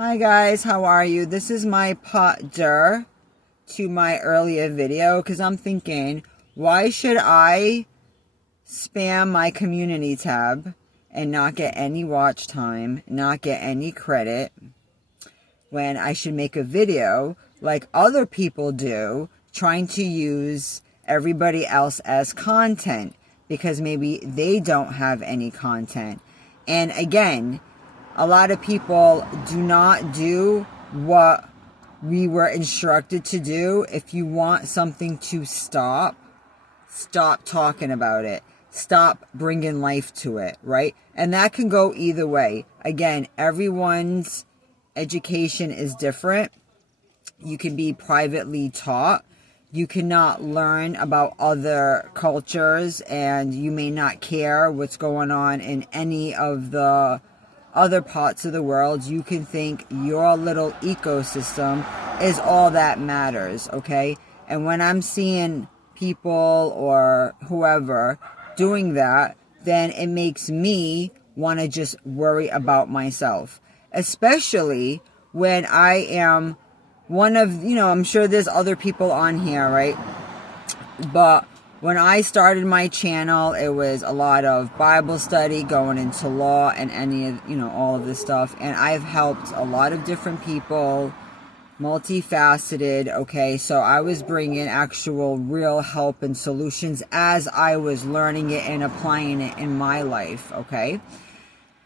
Hi guys, how are you? This is my pot to my earlier video because I'm thinking, why should I spam my community tab and not get any watch time, not get any credit, when I should make a video like other people do, trying to use everybody else as content because maybe they don't have any content. And again, a lot of people do not do what we were instructed to do. If you want something to stop talking about it. Stop bringing life to it, right? And that can go either way. Again, everyone's education is different. You can be privately taught. You cannot learn about other cultures, and you may not care what's going on in any of the other parts of the world. You can think your little ecosystem is all that matters, okay? And when I'm seeing people or whoever doing that, then it makes me want to just worry about myself. Especially when I am one of, I'm sure there's other people on here, right? But when I started my channel, it was a lot of Bible study, going into law and any of, all of this stuff. And I've helped a lot of different people, multifaceted, okay? So I was bringing actual real help and solutions as I was learning it and applying it in my life, okay?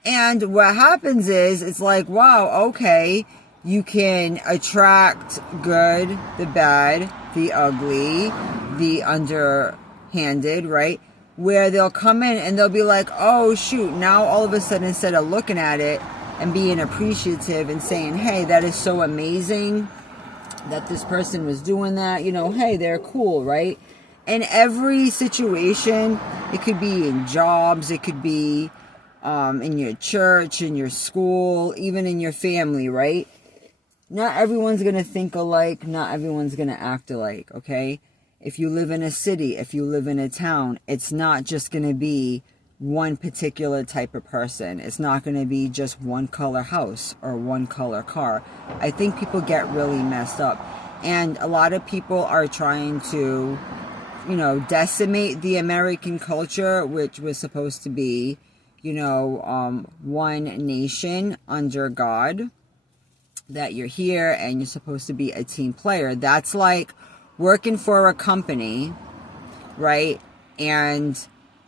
And what happens is, it's like, wow, okay, you can attract good, the bad, the ugly, the underhanded, right? Where they'll come in and they'll be like, oh shoot, now all of a sudden, instead of looking at it and being appreciative and saying, hey, that is so amazing that this person was doing that, hey, they're cool, right? In every situation, it could be in jobs, it could be in your church, in your school, even in your family, right? Not everyone's going to think alike. Not everyone's going to act alike, okay? If you live in a city, if you live in a town, it's not just going to be one particular type of person. It's not going to be just one color house or one color car. I think people get really messed up. And a lot of people are trying to, decimate the American culture, which was supposed to be, one nation under God, that you're here and you're supposed to be a team player. That's like working for a company, right? And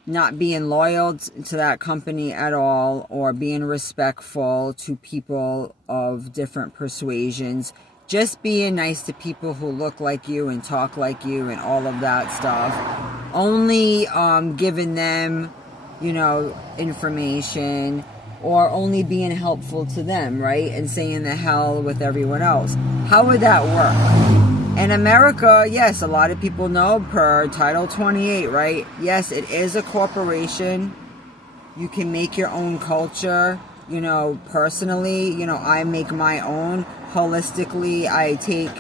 not being loyal to that company at all, or being respectful to people of different persuasions. Just being nice to people who look like you and talk like you and all of that stuff. Only giving them, information, or only being helpful to them, right? And saying the hell with everyone else. How would that work? In America, yes, a lot of people know per Title 28, right? Yes, it is a corporation. You can make your own culture, personally. I make my own. Holistically, I take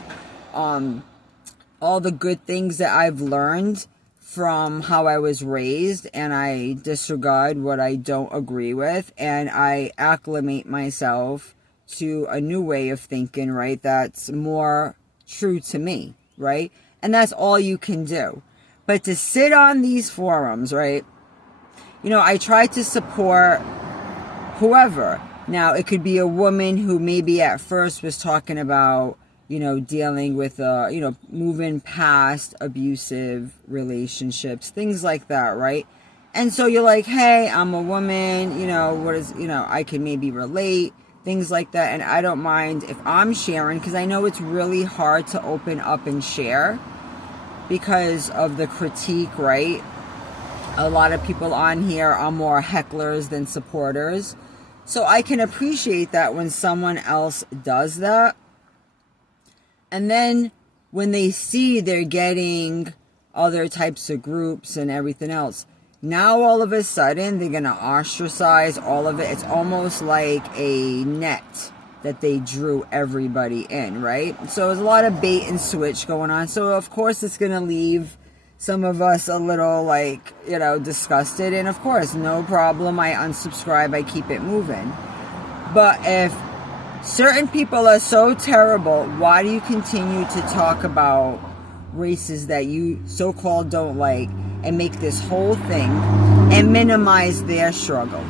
all the good things that I've learned from how I was raised, and I disregard what I don't agree with, and I acclimate myself to a new way of thinking, right? That's more true to me, right? And that's all you can do. But to sit on these forums, right? I try to support whoever. Now, it could be a woman who maybe at first was talking about, dealing with, moving past abusive relationships, things like that, right? And so you're like, hey, I'm a woman, I can maybe relate, things like that. And I don't mind if I'm sharing, because I know it's really hard to open up and share because of the critique, right? A lot of people on here are more hecklers than supporters. So I can appreciate that when someone else does that. And then when they see they're getting other types of groups and everything else, now all of a sudden they're going to ostracize all of it. It's almost like a net that they drew everybody in, right? So there's a lot of bait and switch going on. So of course it's going to leave some of us a little disgusted. And of course, no problem. I unsubscribe. I keep it moving. But if Certain people are so terrible. Why do you continue to talk about races that you so-called don't like and make this whole thing and minimize their struggle?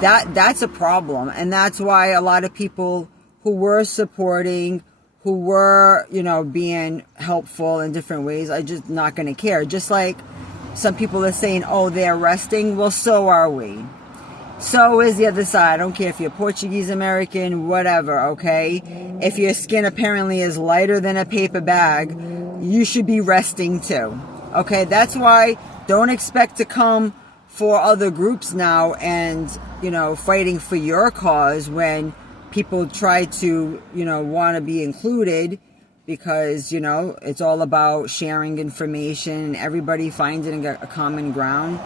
That's a problem. And that's why a lot of people who were supporting, who were, you know, being helpful in different ways are just not going to care. Just like some people are saying, oh, they're resting. Well, so are we. So is the other side. I don't care if you're Portuguese American, whatever, okay? If your skin apparently is lighter than a paper bag, you should be resting too. Okay, that's why don't expect to come for other groups now and, you know, fighting for your cause when people try to, you know, want to be included, because, you know, it's all about sharing information and everybody finding a common ground.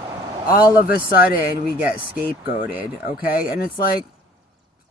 All of a sudden we get scapegoated, okay? And it's like,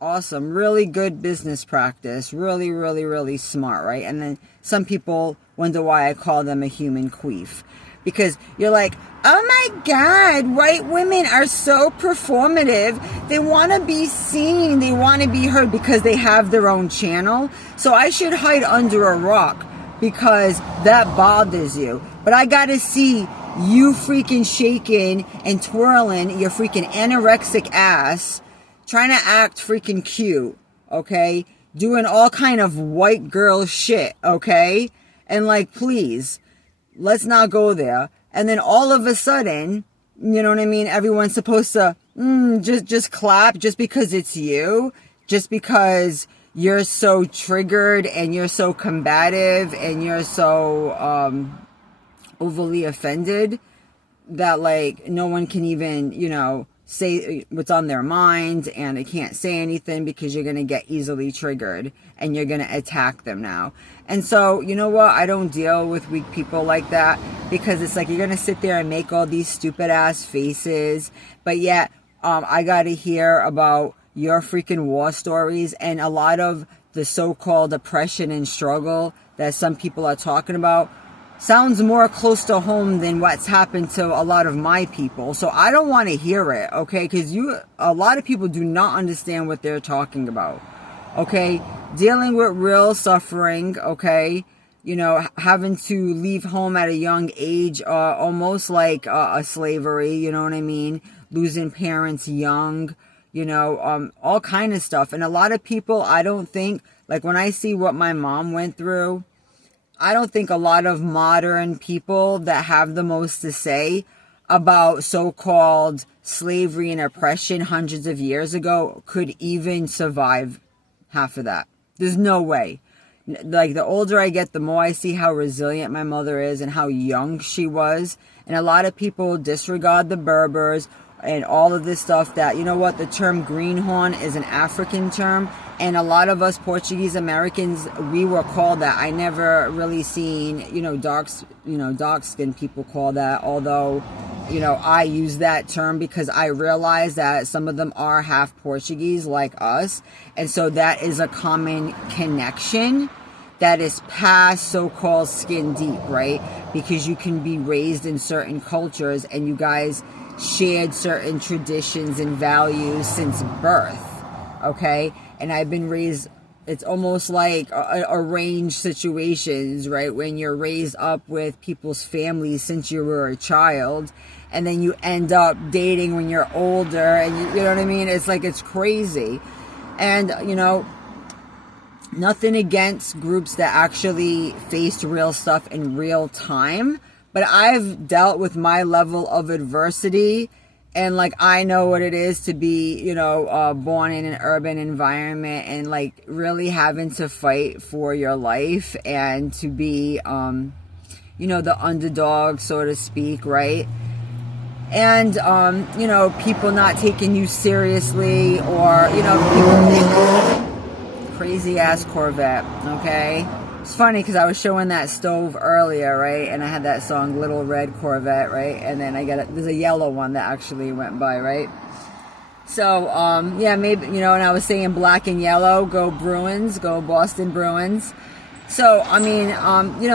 awesome, really good business practice, really, really, really smart, right? And then some people wonder why I call them a human queef, because you're like, oh my God, white women are so performative. They want to be seen, they want to be heard because they have their own channel. So I should hide under a rock because that bothers you. But I got to see you freaking shaking and twirling your freaking anorexic ass, trying to act freaking cute, okay? Doing all kind of white girl shit, okay? And like, please, let's not go there. And then all of a sudden, you know what I mean? Everyone's supposed to just clap just because it's you, just because you're so triggered and you're so combative and you're so overly offended that like no one can even, you know, say what's on their mind, and they can't say anything because you're going to get easily triggered and you're going to attack them now. And so, you know what? I don't deal with weak people like that, because it's like you're going to sit there and make all these stupid ass faces, but yet I got to hear about your freaking war stories and a lot of the so-called oppression and struggle that some people are talking about sounds more close to home than what's happened to a lot of my people. So I don't want to hear it, okay? Because a lot of people do not understand what they're talking about, okay? Dealing with real suffering, okay? You know, having to leave home at a young age, almost like a slavery, you know what I mean? Losing parents young, you know, all kind of stuff. And a lot of people, I don't think, like when I see what my mom went through, I don't think a lot of modern people that have the most to say about so-called slavery and oppression hundreds of years ago could even survive half of that. There's no way. Like, the older I get, the more I see how resilient my mother is and how young she was. And a lot of people disregard the Berbers and all of this stuff that, you know what, the term greenhorn is an African term. And a lot of us Portuguese Americans, we were called that. I never really seen, dark-skinned people call that. Although, I use that term because I realize that some of them are half Portuguese like us. And so that is a common connection that is past so-called skin deep, right? Because you can be raised in certain cultures and you guys shared certain traditions and values since birth, okay? And I've been raised, it's almost like arranged situations, right? When you're raised up with people's families since you were a child, and then you end up dating when you're older, and you know what I mean? It's like, it's crazy. And, nothing against groups that actually faced real stuff in real time, but I've dealt with my level of adversity. And like, I know what it is to be, born in an urban environment and like really having to fight for your life and to be, the underdog, so to speak, right? And, people not taking you seriously, or, people think crazy ass Corvette, okay? It's funny because I was showing that stove earlier, right? And I had that song Little Red Corvette, right? And then there's a yellow one that actually went by, right? So, maybe, and I was saying black and yellow, go Bruins, go Boston Bruins. So, I mean,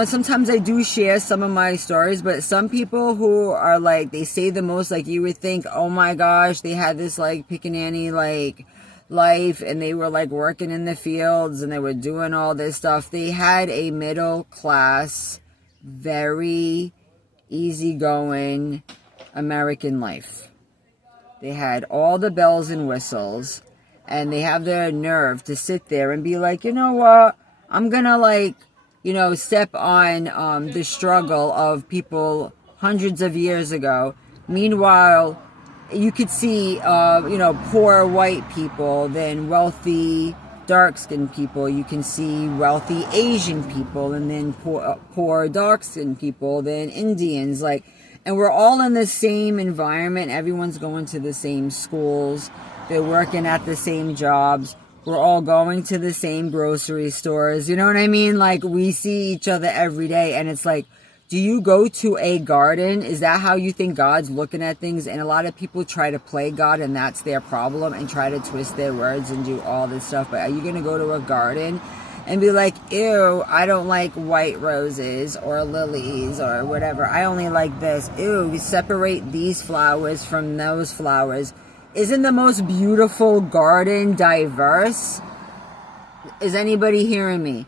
sometimes I do share some of my stories, but some people who are like, they say the most, like you would think, oh my gosh, they had this like pickaninny, like life and they were like working in the fields and they were doing all this stuff. They had a middle class, very easygoing American life. They had all the bells and whistles, and they have the nerve to sit there and be like, you know what, I'm gonna like, you know, step on the struggle of people hundreds of years ago. Meanwhile, you could see, you know, poor white people, then wealthy dark-skinned people. You can see wealthy Asian people, and then poor dark-skinned people, then Indians. Like, and we're all in the same environment. Everyone's going to the same schools. They're working at the same jobs. We're all going to the same grocery stores. You know what I mean? Like, we see each other every day, and it's like, do you go to a garden? Is that how you think God's looking at things? And a lot of people try to play God, and that's their problem, and try to twist their words and do all this stuff. But are you going to go to a garden and be like, ew, I don't like white roses or lilies or whatever. I only like this. Ew, we separate these flowers from those flowers. Isn't the most beautiful garden diverse? Is anybody hearing me?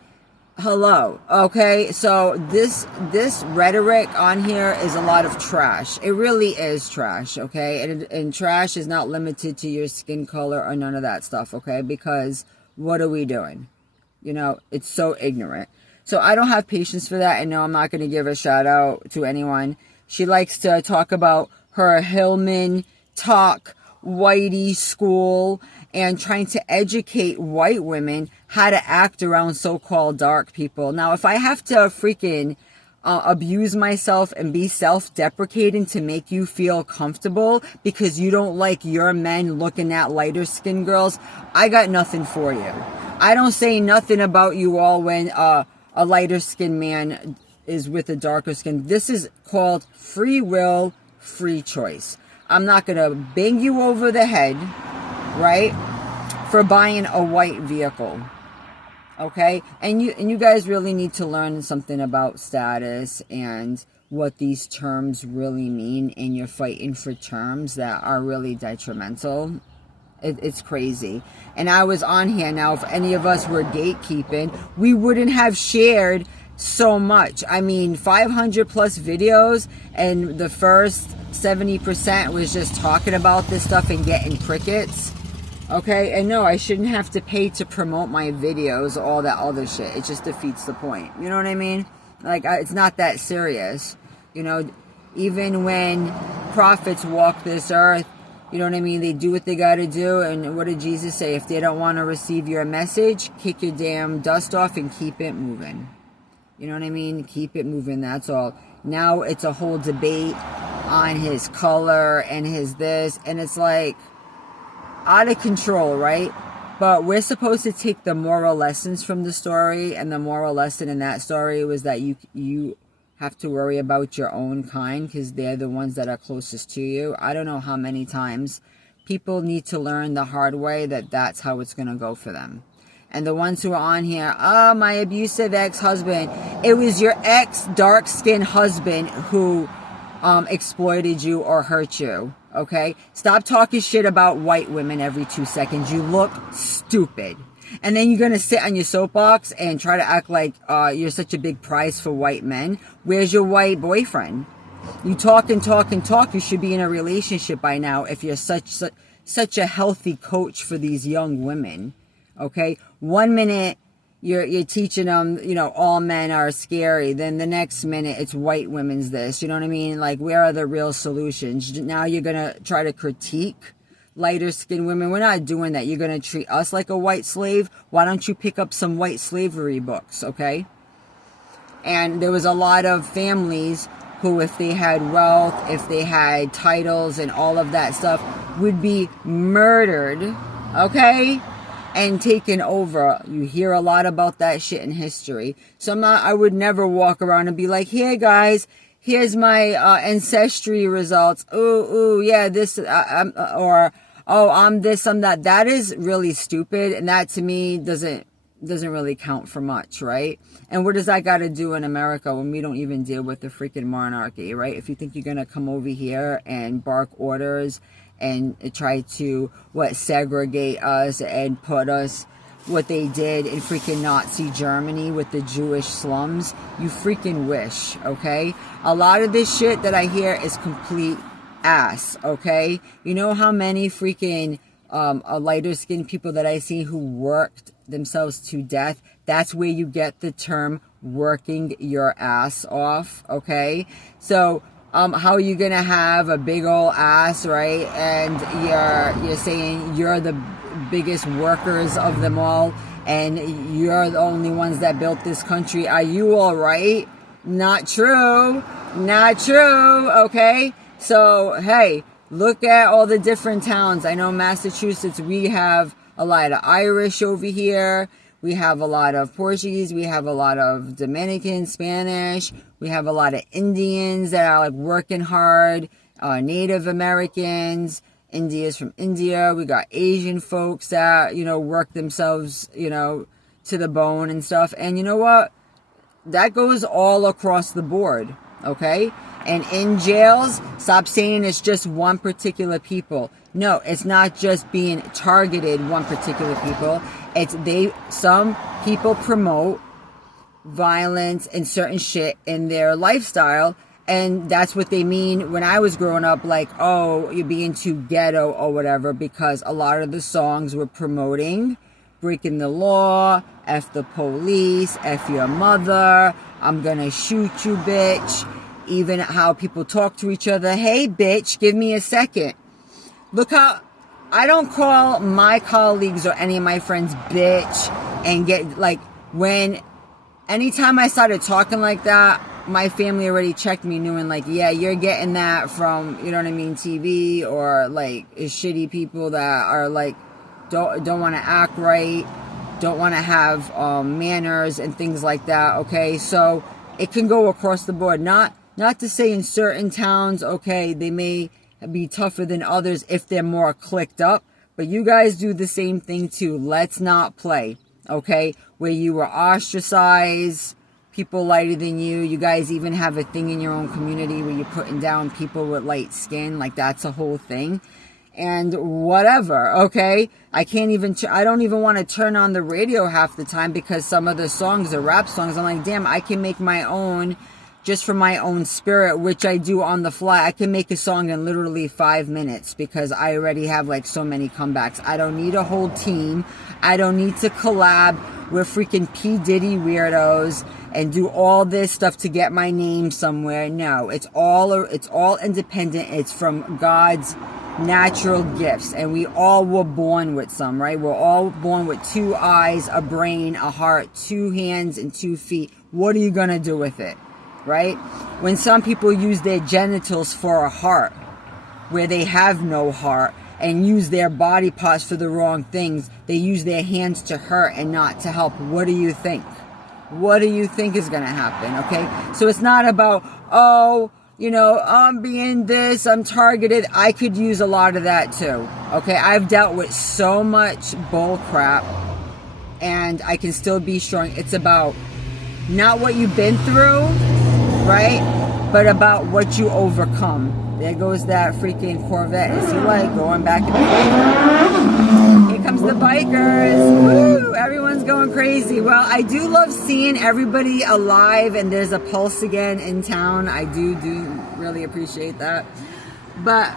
Hello. Okay, so this rhetoric on here is a lot of trash. It really is trash, okay? And trash is not limited to your skin color or none of that stuff, okay? Because what are we doing? You know, it's so ignorant. So I don't have patience for that, and no, I'm not going to give a shout out to anyone. She likes to talk about her Hillman Talk Whitey school and trying to educate white women how to act around so-called dark people. Now, if I have to freaking abuse myself and be self-deprecating to make you feel comfortable because you don't like your men looking at lighter skinned girls, I got nothing for you. I don't say nothing about you all when a lighter skinned man is with a darker skin. This is called free will, free choice. I'm not going to bang you over the head, right, for buying a white vehicle. Okay? And you guys really need to learn something about status and what these terms really mean, and you're fighting for terms that are really detrimental. It's crazy. And I was on here now. If any of us were gatekeeping, we wouldn't have shared so much. I mean, 500 plus videos, and the first 70% was just talking about this stuff and getting crickets. Okay, and no, I shouldn't have to pay to promote my videos, all that other shit. It just defeats the point. You know what I mean? Like, it's not that serious. You know, even when prophets walk this earth, you know what I mean? They do what they got to do. And what did Jesus say? If they don't want to receive your message, kick your damn dust off and keep it moving. You know what I mean? Keep it moving. That's all. Now it's a whole debate on his color and his this. And it's like out of control, right? But we're supposed to take the moral lessons from the story. And the moral lesson in that story was that you have to worry about your own kind because they're the ones that are closest to you. I don't know how many times people need to learn the hard way that that's how it's going to go for them. And the ones who are on here, oh, my abusive ex-husband. It was your ex-dark-skinned husband who exploited you or hurt you, okay? Stop talking shit about white women every 2 seconds. You look stupid. And then you're going to sit on your soapbox and try to act like you're such a big prize for white men. Where's your white boyfriend? You talk and talk and talk. You should be in a relationship by now if you're such a healthy coach for these young women. Okay? 1 minute you're teaching them, you know, all men are scary. Then the next minute it's white women's this. You know what I mean? Like, where are the real solutions? Now you're going to try to critique lighter skinned women. We're not doing that. You're going to treat us like a white slave. Why don't you pick up some white slavery books, okay? And there was a lot of families who, if they had wealth, if they had titles and all of that stuff, would be murdered, okay? And taken over. You hear a lot about that shit in history. So I would never walk around and be like, hey guys, here's my ancestry results. Ooh, yeah, this, or, oh, I'm this, I'm that. That is really stupid. And that to me doesn't really count for much, right? And what does that got to do in America when we don't even deal with the freaking monarchy, right? If you think you're going to come over here and bark orders and try to segregate us and put us what they did in freaking Nazi Germany with the Jewish slums. You freaking wish, okay? A lot of this shit that I hear is complete ass, okay? You know how many freaking lighter skinned people that I see who worked themselves to death? That's where you get the term working your ass off, okay? So how are you gonna have a big old ass, right? And you're saying you're the biggest workers of them all, and you're the only ones that built this country. Are you all right? Not true. Not true, okay? So, hey, look at all the different towns. I know Massachusetts, we have a lot of Irish over here. We have a lot of Portuguese. We have a lot of Dominican, Spanish. We have a lot of Indians that are like working hard. Native Americans. India's from India. We got Asian folks that, you know, work themselves, you know, to the bone and stuff. And you know what? That goes all across the board. Okay? And in jails, stop saying it's just one particular people. No, it's not just being targeted one particular people. It's some people promote violence and certain shit in their lifestyle, and that's what they mean when I was growing up, like, oh, you're being too ghetto or whatever, because a lot of the songs were promoting breaking the law, F the police, F your mother, I'm gonna shoot you, bitch. Even how people talk to each other. Hey, bitch, give me a second. Look how I don't call my colleagues or any of my friends bitch and get like anytime I started talking like that, my family already checked me knowing like, yeah, you're getting that from, you know what I mean, TV or like shitty people that are like, don't want to act right, don't want to have manners and things like that, okay? So it can go across the board. Not to say in certain towns, okay, they may be tougher than others if they're more clicked up, but you guys do the same thing too. Let's not play, okay? Where you were ostracized, people lighter than you. You guys even have a thing in your own community where you're putting down people with light skin, like that's a whole thing. And whatever, okay? I don't even want to turn on the radio half the time because some of the songs are rap songs. I'm like, damn, I can make my own just from my own spirit, which I do on the fly. I can make a song in literally 5 minutes because I already have like so many comebacks. I don't need a whole team. I don't need to collab with freaking P. Diddy weirdos and do all this stuff to get my name somewhere. No, it's all independent. It's from God's natural gifts, and we all were born with some, right? We're all born with 2 eyes, a brain, a heart, 2 hands, and 2 feet. What are you gonna do with it, right? When some people use their genitals for a heart, where they have no heart, and use their body parts for the wrong things, they use their hands to hurt and not to help. What do you think? What do you think is gonna happen, okay? So it's not about, oh, you know, I'm being this, I'm targeted. I could use a lot of that too. Okay, I've dealt with so much bull crap and I can still be strong. It's about not what you've been through, right? But about what you overcome. There goes that freaking Corvette. Is he like going back and forth? Here comes the bikers. Woo! Everyone's going crazy. Well, I do love seeing everybody alive and there's a pulse again in town. I do really appreciate that. But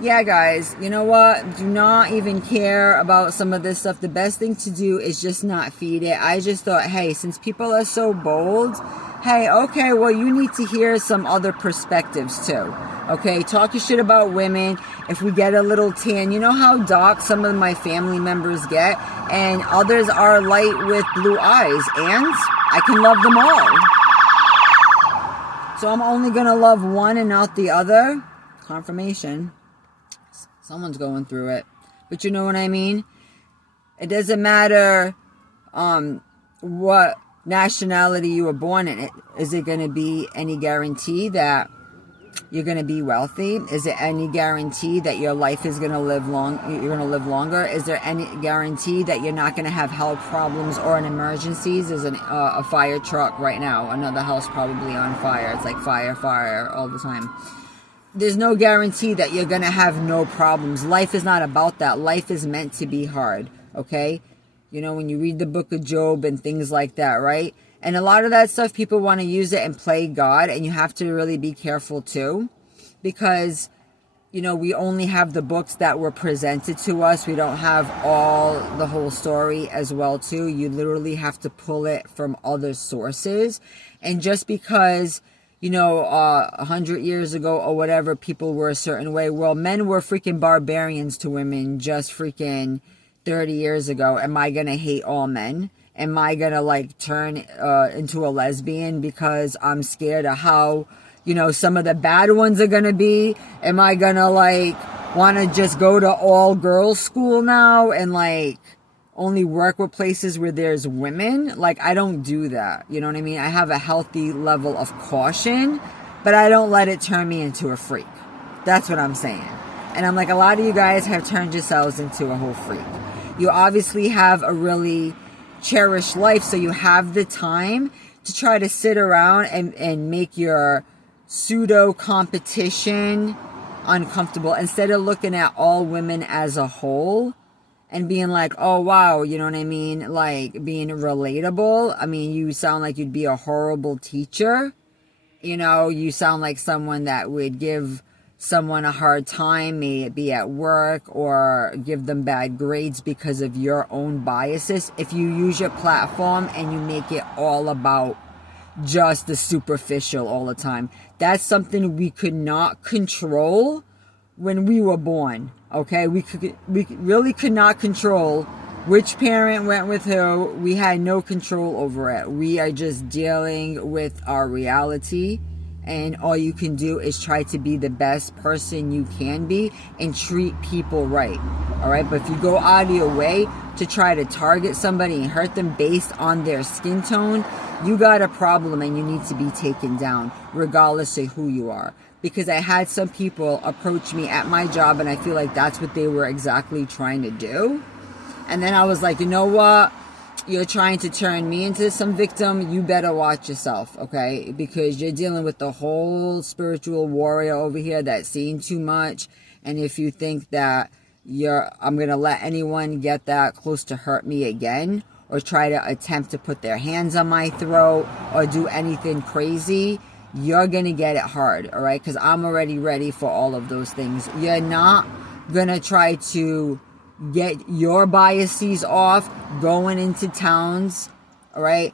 yeah, guys, you know what? Do not even care about some of this stuff. The best thing to do is just not feed it. I just thought, hey, since people are so bold, hey, okay, well, you need to hear some other perspectives too. Okay, talk your shit about women. If we get a little tan, you know how dark some of my family members get, and others are light with blue eyes, and I can love them all. So I'm only gonna love one and not the other. Confirmation. Someone's going through it. But you know what I mean? It doesn't matter what nationality you were born in. Is it going to be any guarantee that you're going to be wealthy? Is it any guarantee that your life is going to live you're going to live longer? Is there any guarantee that you're not going to have health problems or an emergencies? There's a fire truck right now. Another house probably on fire. It's like fire all the time. there's no guarantee that you're going to have no problems. Life is not about that. Life is meant to be hard, okay? You know, when you read the book of Job and things like that, right? And a lot of that stuff, people want to use it and play God, and you have to really be careful too, because, you know, we only have the books that were presented to us. We don't have the whole story as well too. You literally have to pull it from other sources. And just because, you know, 100 years ago or whatever, people were a certain way. Well, men were freaking barbarians to women just freaking 30 years ago. Am I going to hate all men? Am I going to like turn into a lesbian because I'm scared of how, you know, some of the bad ones are going to be? Am I going to like want to just go to all girls school now and like only work with places where there's women? Like, I don't do that. You know what I mean? I have a healthy level of caution, but I don't let it turn me into a freak. That's what I'm saying. And I'm like, a lot of you guys have turned yourselves into a whole freak. You obviously have a really cherished life, so you have the time to try to sit around and make your pseudo competition uncomfortable, instead of looking at all women as a whole and being like, oh wow, you know what I mean, like being relatable. I mean, you sound like you'd be a horrible teacher. You know, you sound like someone that would give someone a hard time, may it be at work, or give them bad grades because of your own biases. If you use your platform and you make it all about just the superficial all the time, that's something we could not control when we were born. Okay, we really could not control which parent went with who. We had no control over it. We are just dealing with our reality. And all you can do is try to be the best person you can be and treat people right. All right. But if you go out of your way to try to target somebody and hurt them based on their skin tone, you got a problem and you need to be taken down regardless of who you are. Because I had some people approach me at my job and I feel like that's what they were exactly trying to do. And then I was like, you know what? You're trying to turn me into some victim. You better watch yourself, okay? Because you're dealing with the whole spiritual warrior over here that's seen too much. And if you think that I'm going to let anyone get that close to hurt me again, or try to attempt to put their hands on my throat or do anything crazy, you're going to get it hard, all right? Because I'm already ready for all of those things. You're not going to try to get your biases off going into towns, all right,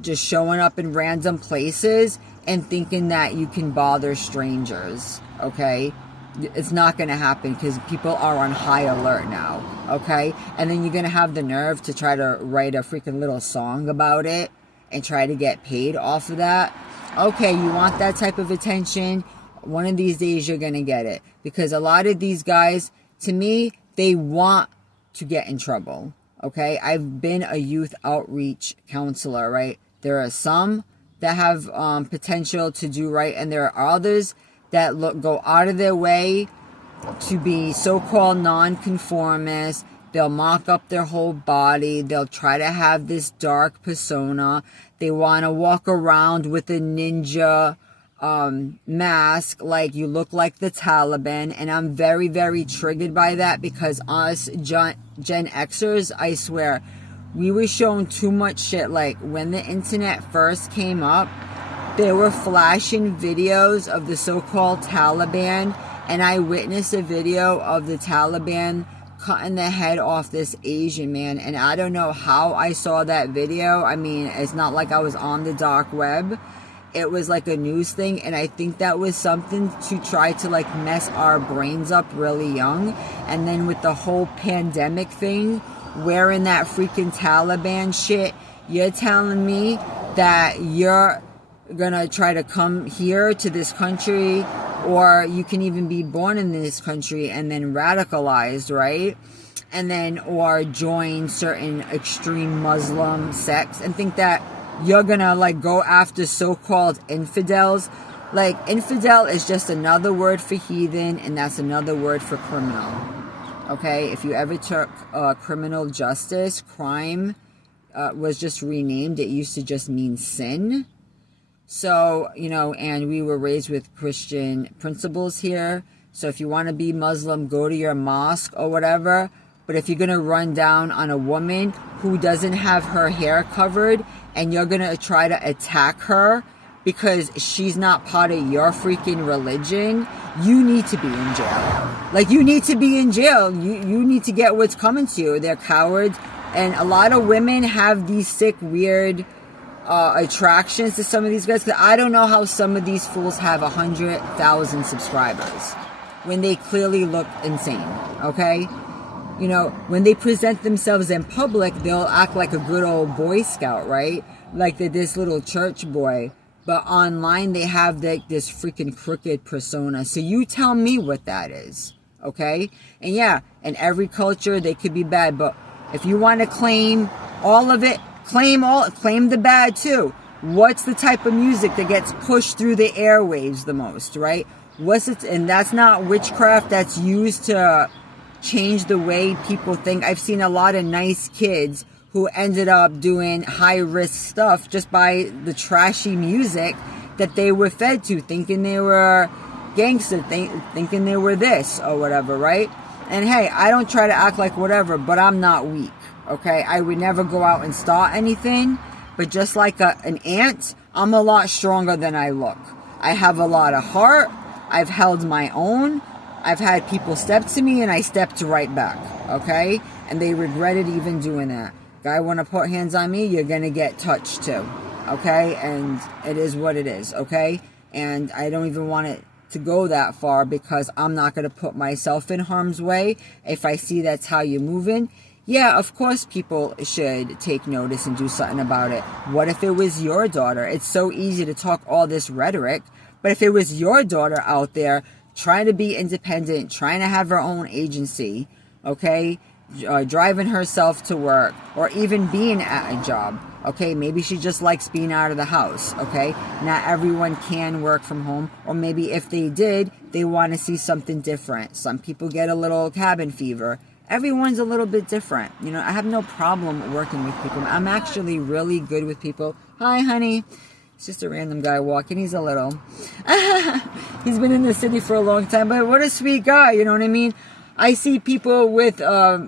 just showing up in random places and thinking that you can bother strangers, okay? It's not going to happen because people are on high alert now, okay? And then you're going to have the nerve to try to write a freaking little song about it and try to get paid off of that. Okay, you want that type of attention? One of these days you're going to get it. Because a lot of these guys, to me, they want to get in trouble, okay? I've been a youth outreach counselor, right? There are some that have potential to do right, and there are others that go out of their way to be so-called non-conformists. They'll mock up their whole body. They'll try to have this dark persona. They want to walk around with a ninja mask, like you look like the Taliban. And I'm very, very triggered by that, because us Gen Xers, I swear, we were shown too much shit. Like when the internet first came up, they were flashing videos of the so-called Taliban, and I witnessed a video of the Taliban cutting the head off this Asian man. And I don't know how I saw that video. I mean, it's not like I was on the dark web. It was like a news thing, and I think that was something to try to like mess our brains up really young. And then with the whole pandemic thing, wearing that freaking Taliban shit, you're telling me that you're gonna try to come here to this country, or you can even be born in this country and then radicalized, right? And then, or join certain extreme Muslim sects and think that you're gonna like go after so-called infidels. Like, infidel is just another word for heathen, and that's another word for criminal. Okay, if you ever took criminal justice, crime was just renamed. It used to just mean sin. So, you know, and we were raised with Christian principles here. So if you want to be Muslim, go to your mosque or whatever. But if you're going to run down on a woman who doesn't have her hair covered and you're going to try to attack her because she's not part of your freaking religion, you need to be in jail. Like, you need to be in jail. You need to get what's coming to you. They're cowards. And a lot of women have these sick, weird attractions to some of these guys. Because I don't know how some of these fools have 100,000 subscribers when they clearly look insane, okay? You know, when they present themselves in public, they'll act like a good old Boy Scout, right? Like they're this little church boy. But online, they have this freaking crooked persona. So you tell me what that is, okay? And yeah, in every culture, they could be bad. But if you want to claim all of it, claim the bad too. What's the type of music that gets pushed through the airwaves the most, right? What's it? And that's not witchcraft. That's used to change the way people think. I've seen a lot of nice kids who ended up doing high-risk stuff just by the trashy music that they were fed to, thinking they were gangster, thinking they were this or whatever, right? And hey, I don't try to act like whatever, but I'm not weak, okay? I would never go out and start anything, but just like an ant, I'm a lot stronger than I look. I have a lot of heart. I've held my own. I've had people step to me and I stepped right back, okay? And they regretted even doing that. Guy want to put hands on me, you're going to get touched too, okay? And it is what it is, okay? And I don't even want it to go that far because I'm not going to put myself in harm's way if I see that's how you're moving. Yeah, of course people should take notice and do something about it. What if it was your daughter? It's so easy to talk all this rhetoric, but if it was your daughter out there trying to be independent, trying to have her own agency, okay, driving herself to work, or even being at a job, okay, maybe she just likes being out of the house, okay, not everyone can work from home, or maybe if they did, they want to see something different. Some people get a little cabin fever. Everyone's a little bit different. You know, I have no problem working with people. I'm actually really good with people. Hi, honey. It's just a random guy walking. He's a little. He's been in the city for a long time, but what a sweet guy. You know what I mean? I see people with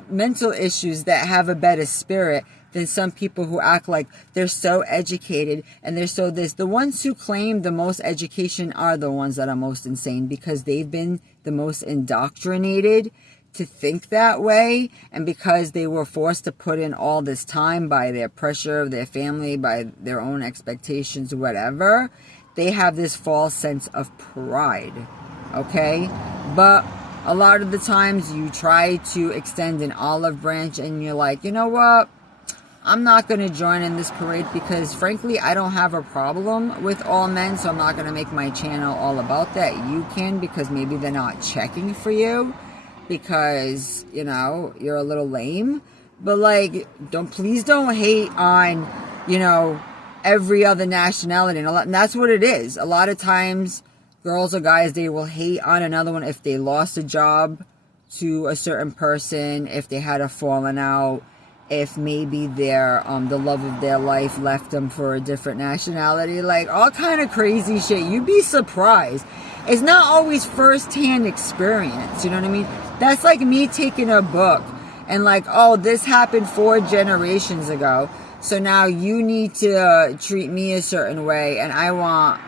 mental issues that have a better spirit than some people who act like they're so educated and they're so this. The ones who claim the most education are the ones that are most insane because they've been the most indoctrinated to think that way, and because they were forced to put in all this time by their pressure of their family, by their own expectations, whatever, they have this false sense of pride, okay? But a lot of the times you try to extend an olive branch and you're like, you know what? I'm not going to join in this parade because, frankly, I don't have a problem with all men, so I'm not going to make my channel all about that. You can, because maybe they're not checking for you because, you know, you're a little lame. But, like, please don't hate on, you know, every other nationality. And that's what it is. A lot of times, girls or guys, they will hate on another one if they lost a job to a certain person, if they had a falling out, if maybe their the love of their life left them for a different nationality, like all kind of crazy shit. You'd be surprised. It's not always first-hand experience, you know what I mean? That's like me taking a book and like, oh, this happened 4 generations ago, so now you need to treat me a certain way, and I want,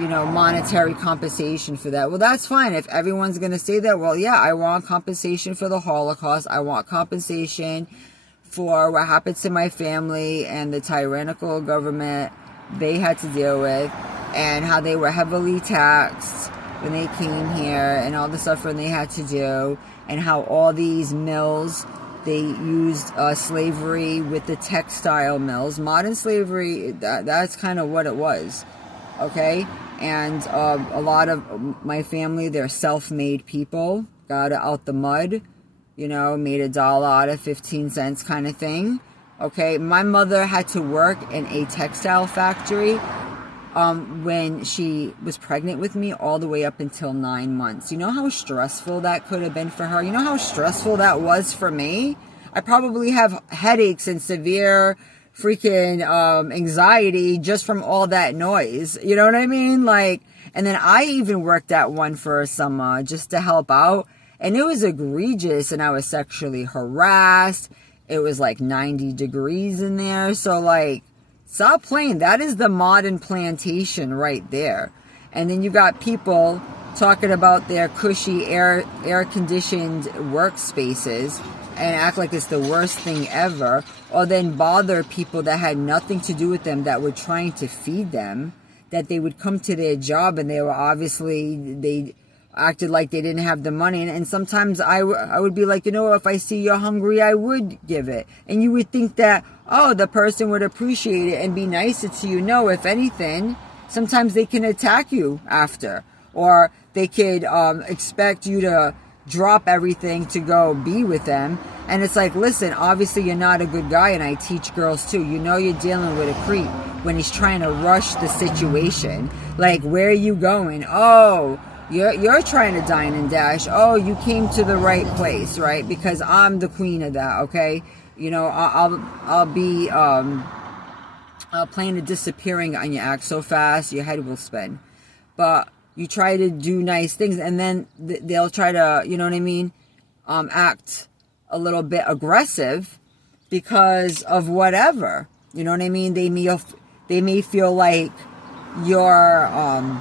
you know, monetary compensation for that. Well, that's fine. If everyone's going to say that, well, yeah, I want compensation for the Holocaust. I want compensation for what happened to my family and the tyrannical government they had to deal with, and how they were heavily taxed when they came here, and all the suffering they had to do, and how all these mills, they used slavery with the textile mills. Modern slavery, that's kind of what it was, okay? And a lot of my family, they're self-made people, got out the mud, you know, made $1 out of 15 cents kind of thing, okay? My mother had to work in a textile factory when she was pregnant with me all the way up until 9 months. You know how stressful that could have been for her? You know how stressful that was for me? I probably have headaches and severe freaking anxiety just from all that noise. You know what I mean? Like, and then I even worked at one for a summer just to help out. And it was egregious, and I was sexually harassed. It was like 90 degrees in there. So like, stop playing. That is the modern plantation right there. And then you got people talking about their cushy air-conditioned workspaces and act like it's the worst thing ever. Or then bother people that had nothing to do with them, that were trying to feed them, that they would come to their job and they were obviously, they acted like they didn't have the money. And sometimes I would be like, you know, if I see you're hungry, I would give it. And you would think that, oh, the person would appreciate it and be nicer to you. No, if anything, sometimes they can attack you after. Or they could expect you to drop everything to go be with them. And it's like, listen, obviously you're not a good guy, and I teach girls too. You know you're dealing with a creep when he's trying to rush the situation. Like, where are you going? Oh, you're trying to dine and dash. Oh, you came to the right place, right? Because I'm the queen of that, okay? You know, I'll be playing a disappearing on you, act so fast your head will spin. But you try to do nice things, and then they'll try to, you know what I mean, act a little bit aggressive because of whatever. You know what I mean? They may feel like you're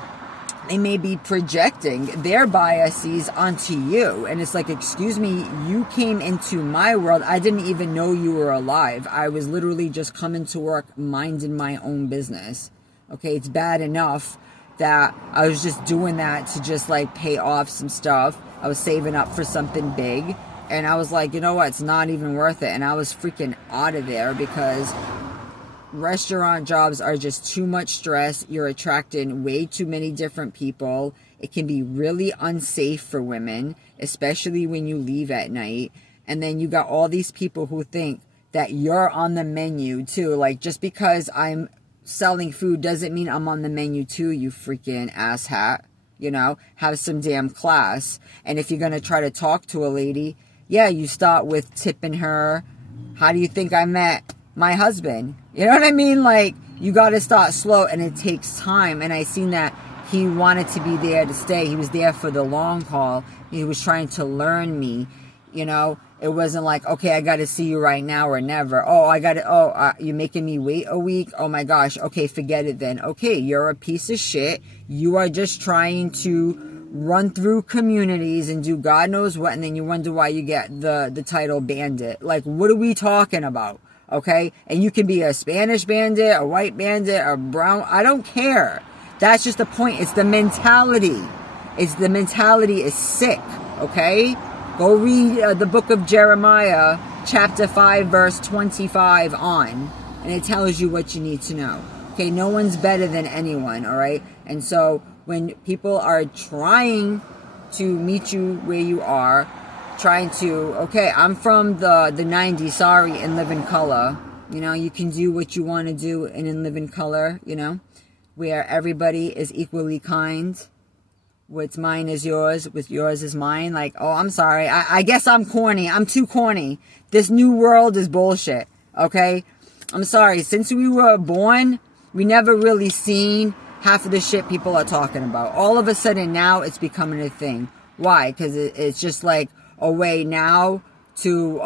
they may be projecting their biases onto you. And it's like, excuse me, you came into my world. I didn't even know you were alive. I was literally just coming to work, minding my own business. Okay, it's bad enough that I was just doing that to just like pay off some stuff. I was saving up for something big. And I was like, you know what? It's not even worth it. And I was freaking out of there because restaurant jobs are just too much stress. You're attracting way too many different people. It can be really unsafe for women, especially when you leave at night. And then you got all these people who think that you're on the menu too. Like, just because I'm selling food doesn't mean I'm on the menu too, you freaking asshat. You know, have some damn class. And if you're going to try to talk to a lady, yeah, you start with tipping her. How do you think I met my husband? You know what I mean? Like, you got to start slow, and it takes time. And I seen that he wanted to be there to stay. He was there for the long haul. He was trying to learn me. You know, it wasn't like, okay, I got to see you right now or never. Oh, you're making me wait a week. Oh my gosh. Okay, forget it then. Okay, you're a piece of shit. You are just trying to run through communities and do God knows what, and then you wonder why you get the title bandit. Like, what are we talking about? Okay? And you can be a Spanish bandit, a white bandit, a brown, I don't care. That's just the point. It's the mentality. The mentality is sick. Okay? Go read the book of Jeremiah, chapter 5, verse 25 on, and it tells you what you need to know. Okay? No one's better than anyone, all right? And so when people are trying to meet you where you are, trying to, okay, I'm from the 90s, sorry, and live in color. You know, you can do what you want to do and live in color, you know, where everybody is equally kind. What's mine is yours, what's yours is mine. Like, oh, I'm sorry, I guess I'm corny. I'm too corny. This new world is bullshit, okay? I'm sorry, since we were born, we never really seen half of the shit people are talking about. All of a sudden now it's becoming a thing. Why? Because it's just like a way now to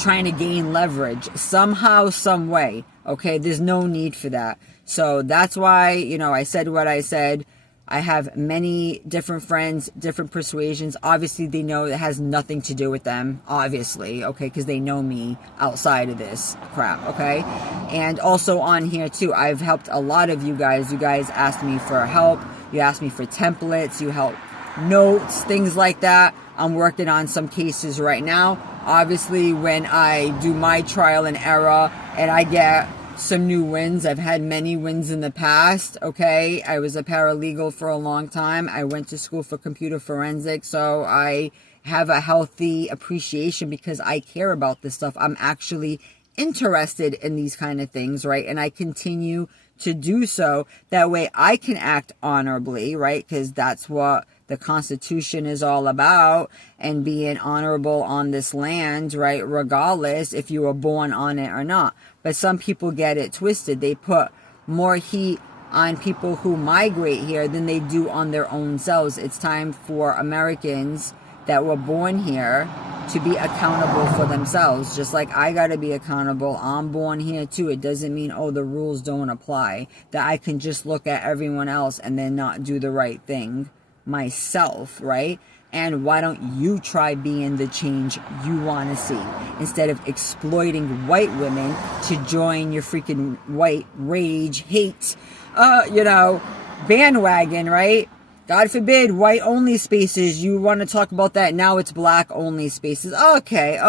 trying to gain leverage somehow, some way. Okay, there's no need for that. So that's why, you know, I said what I said. I have many different friends, different persuasions. Obviously, they know it has nothing to do with them, obviously, okay, because they know me outside of this crap, okay? And also on here, too, I've helped a lot of you guys. You guys asked me for help. You asked me for templates. You help notes, things like that. I'm working on some cases right now. Obviously, when I do my trial and error and I get some new wins. I've had many wins in the past, okay? I was a paralegal for a long time. I went to school for computer forensics, so I have a healthy appreciation because I care about this stuff. I'm actually interested in these kind of things, right? And I continue to do so. That way I can act honorably, right? Because that's what the Constitution is all about, and being honorable on this land, right? Regardless if you were born on it or not. But some people get it twisted. They put more heat on people who migrate here than they do on their own selves. It's time for Americans that were born here to be accountable for themselves. Just like I got to be accountable. I'm born here too. It doesn't mean, oh, the rules don't apply. That I can just look at everyone else and then not do the right thing myself, right? And why don't you try being the change you want to see instead of exploiting white women to join your freaking white rage, hate, bandwagon, right? God forbid, white only spaces. You want to talk about that. Now it's black only spaces. Okay.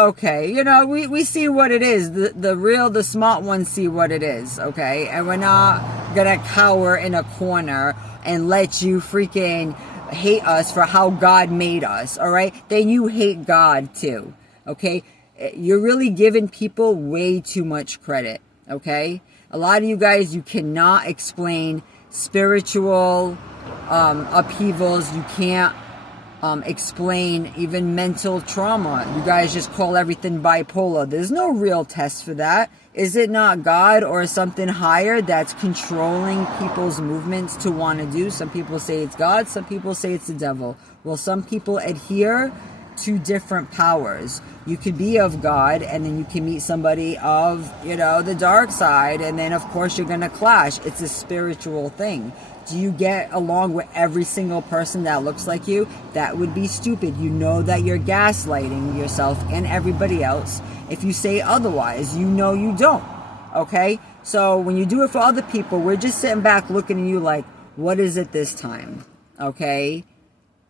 We see what it is. The smart ones see what it is. Okay. And we're not going to cower in a corner and let you freaking hate us for how God made us. All right. Then you hate God too. Okay. You're really giving people way too much credit. Okay. A lot of you guys, you cannot explain spiritual upheavals. You can't explain even mental trauma. You guys just call everything bipolar. There's no real test for that. Is it not God or something higher that's controlling people's movements to want to do? Some people say it's God. Some people say it's the devil. Well, some people adhere to different powers. You could be of God, and then you can meet somebody of, the dark side, and then of course you're going to clash. It's a spiritual thing. Do you get along with every single person that looks like you? That would be stupid. You know that you're gaslighting yourself and everybody else. If you say otherwise, you know you don't. Okay? So when you do it for other people, we're just sitting back looking at you like, what is it this time? Okay?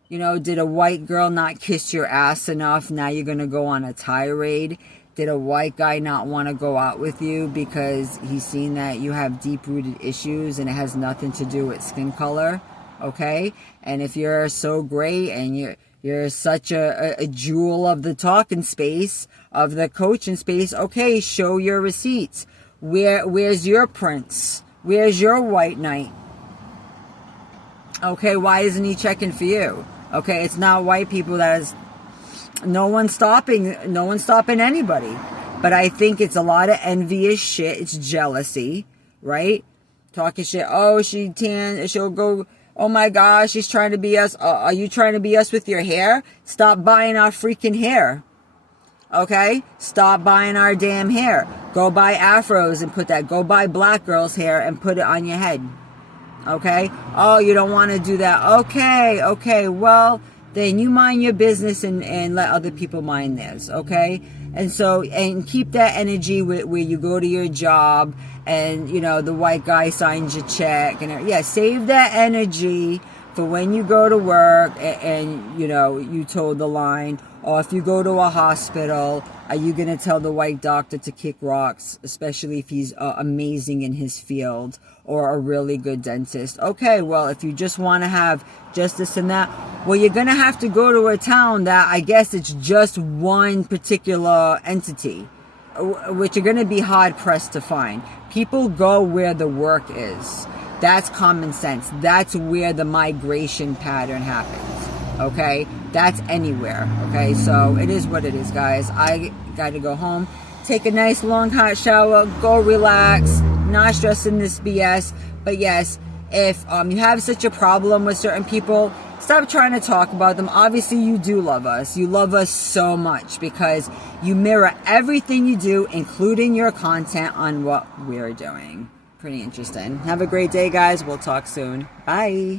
Did a white girl not kiss your ass enough? Now you're going to go on a tirade. Did a white guy not want to go out with you because he's seen that you have deep-rooted issues and it has nothing to do with skin color? Okay? And if you're so great and you're such a jewel of the talking space, of the coaching space, okay, show your receipts. Where's your prince? Where's your white knight? Okay, why isn't he checking for you? Okay, it's not white people that is... No one's stopping anybody. But I think it's a lot of envious shit. It's jealousy, right? Talking shit. Oh, she'll go, oh my gosh, she's trying to be us. Are you trying to be us with your hair? Stop buying our freaking hair. Okay? Stop buying our damn hair. Go buy afros and put that. Go buy black girls' hair and put it on your head. Okay? Oh, you don't want to do that. Okay. Well, then you mind your business and let other people mind theirs, okay? And keep that energy where you go to your job and, the white guy signs your check. And save that energy for when you go to work and you toe the line. Or if you go to a hospital, are you going to tell the white doctor to kick rocks, especially if he's amazing in his field or a really good dentist? Okay, well, if you just want to have just this and that, well, you're going to have to go to a town that I guess it's just one particular entity, which you're going to be hard-pressed to find. People go where the work is. That's common sense. That's where the migration pattern happens. Okay, that's anywhere. Okay, so it is what it is, guys. I got to go home, take a nice long hot shower, go relax, not stressing this BS. But yes, if you have such a problem with certain people, stop trying to talk about them. Obviously, you do love us. You love us so much because you mirror everything you do, including your content, on what we're doing. Pretty interesting. Have a great day, guys. We'll talk soon. Bye.